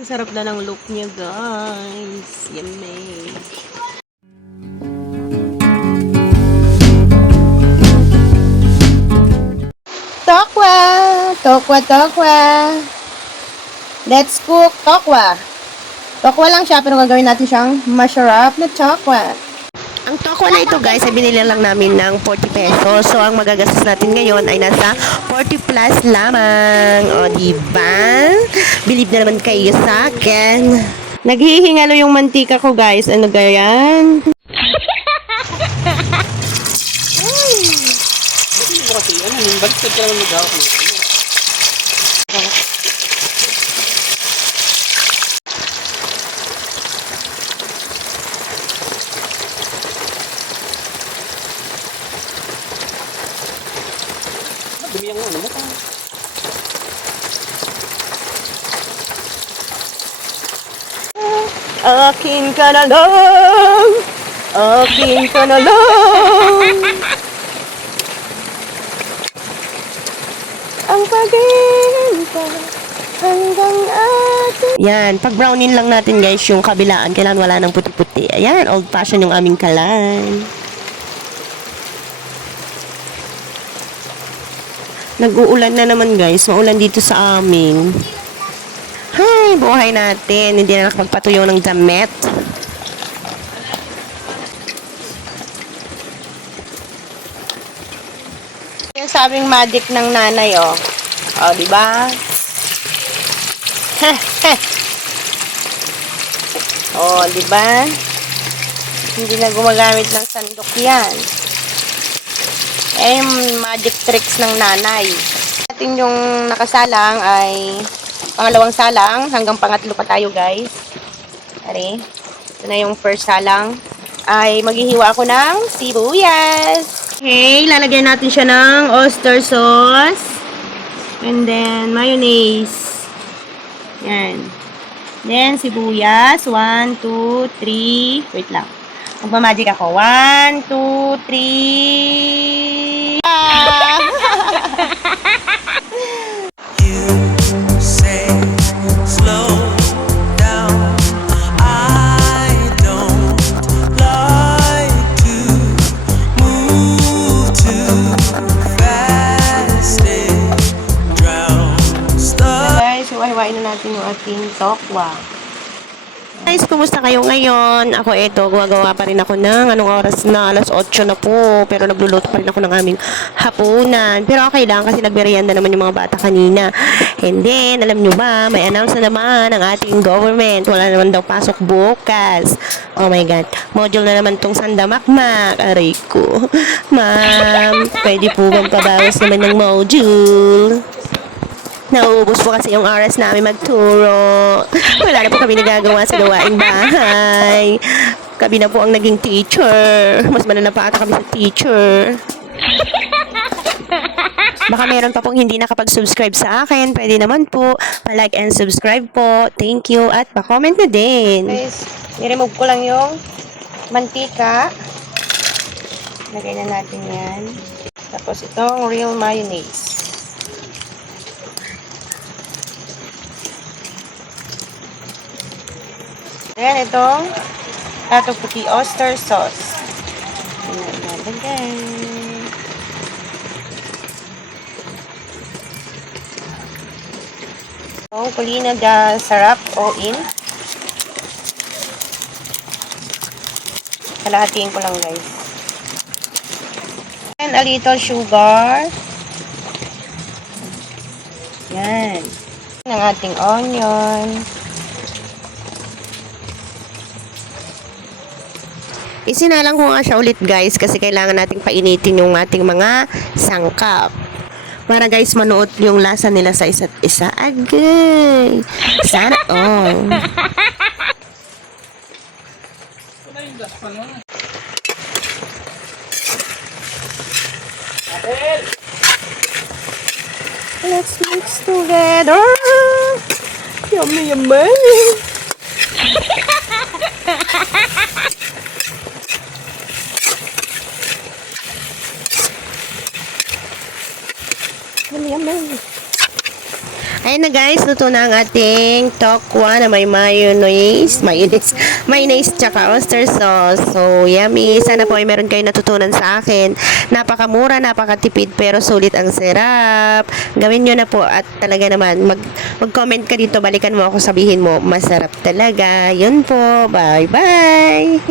Ang sarap na ng look niya, guys. Yummy. Tokwa! Tokwa, tokwa! Let's cook tokwa. Tokwa lang siya, pero gagawin natin siyang masarap na tokwa. Ang tokwa na ito, guys, ay binili lang namin ng 40 pesos. So, ang magagastos natin ngayon ay nasa 40 plus lamang. O, diba? Believe na naman kayo sa akin. Naghihingalo yung mantika ko, guys. Ano ganyan? Kasi ano yun, baliktad ka naman mag-hawak ng ano. Dumi ang ano mo pa. Akin ka na lang. Akin ka na lang. Ang pag-ibig hanggang atin. Yan, pag brownin lang natin, guys, yung kabilaan. Kailangan wala ng puti-puti. Ayan, old fashion yung aming kalan. Nag-uulan na naman, guys. Maulan dito sa amin. Hay, buhay natin. Hindi na nakapagpatuyo ng damit. Yung sabing magic ng nanay, oh. Oh, di ba? Oh, di ba? Hindi na gumagamit ng sandok yan. Eh, magic tricks ng nanay. Atin yung nakasalang ay pangalawang salang. Hanggang pangatlo pa tayo, guys. Ari. Ito na yung first salang. Ay maghihiwa ako ng sibuyas. Okay, lalagyan natin siya ng oyster sauce. And then, mayonnaise. Yan. Then, sibuyas. 1, 2, 3. Wait lang. Magmamagic ako. 1, 2, 3. You say slow down. I don't like to move too fast. It drowns the Guys, hiwa-hiwain na natin yung ating tokwa. Guys, kumusta kayo ngayon? Ako ito, gumagawa pa rin ako ng anong oras na, alas 8 na po. Pero nagluluto pa rin ako ng aming hapunan. Pero okay lang kasi nagmerienda naman yung mga bata kanina. And then, alam nyo ba, may announce na naman ang ating government. Wala naman daw pasok bukas. Oh my God. Module na naman tong sandamakmak. Aray ko. Ma'am, pwede po bang pabawas naman ng module? Nauubos po kasi yung oras namin magturo. Wala na po kami nagagawa sa gawaing bahay. Kami na po ang naging teacher. Mas malala pa ata kami sa teacher. Baka meron pa pong hindi nakapag-subscribe sa akin. Pwede naman po. Pa-like and subscribe po. Thank you. At pa-comment na din. Guys, i-remove ko lang yung mantika. Lagay na natin yan. Tapos itong real mayonnaise. Ayan, itong atong puti oyster sauce. Ayan, nalagay. Itong kulina da sarap o in. Kalahatiin ko lang, guys. And a little sugar. Yan. Ang ating onion. Isinalang ko nga siya ulit, guys, kasi kailangan nating painitin yung ating mga sangkap. Para, guys, manuot yung lasa nila sa isa't isa. Agay! Sana all. Let's mix together. Yummy, yummy. Yummy, yummy. Ayun na guys, luto na ang ating tokwa na may mayonnaise tsaka oyster sauce. So, yummy. Sana po ay meron kayo natutunan sa akin. Napakamura, napakatipid, pero sulit ang sarap. Gawin nyo na po at talaga naman, mag-comment ka dito, balikan mo ako, sabihin mo, masarap talaga. Yun po. Bye-bye!